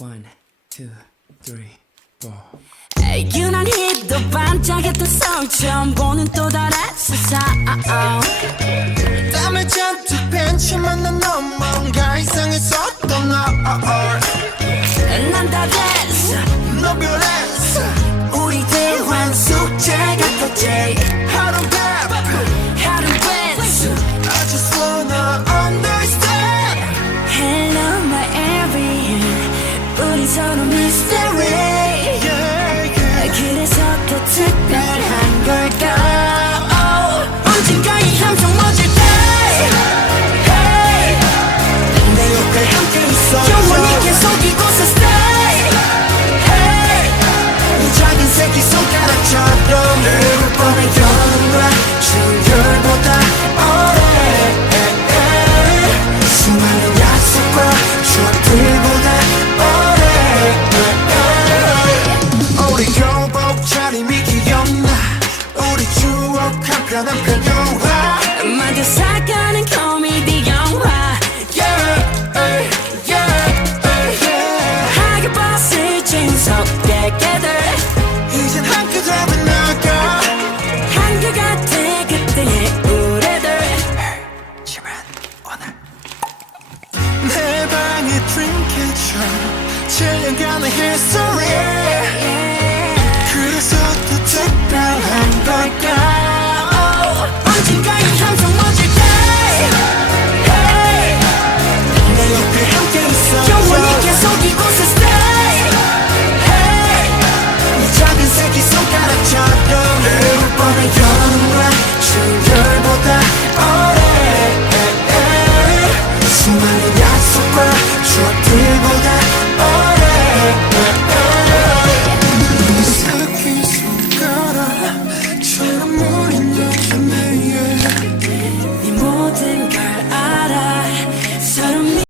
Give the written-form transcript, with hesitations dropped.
One, two, three, four. 유난히도 반짝였던 서울 처음 보는 또 다른 세상 땀을 잔뜩 벤치만 난 넌 뭔가 이상했었던 난 다 됐어 너 변했어 우리 대화는 숙제 같았지 하루 밥 하루 왼수 I just wanna understand Hello my alien 우리 서로 mystery yeah, yeah. 그래서 더 특별한 걸까 언젠가 이 함성 멎을 때 hey. 내 옆에 함께 있어 영원히 계속 이곳에 stay hey. 이 작은 새끼 손가락처럼 늘 뻔한 여름과 추열보다 오래 수많은 약속과 추억들보다 오래 우리 교복 차림이 기억나 우리 추억 한편 한편 영화 만져 살가는 코미디 영화 하게 벗을 진석의 깨들 이젠 한 끗 나가 한결같아 그때의 우리들 하지만 오늘 내 방의 드림캐쳐 7년간의 history 그래서 더 특별한 걸까 언젠가 이 함성 멎을 때 hey. 내 옆에 함께 있어 영원히 계속 이곳에 stay hey. 이 작은 새끼 손가락처럼 늘 뻔한 여름과 추열보다 오래 수많은 약속과 추억들보다 오래 이 새끼 손가락처럼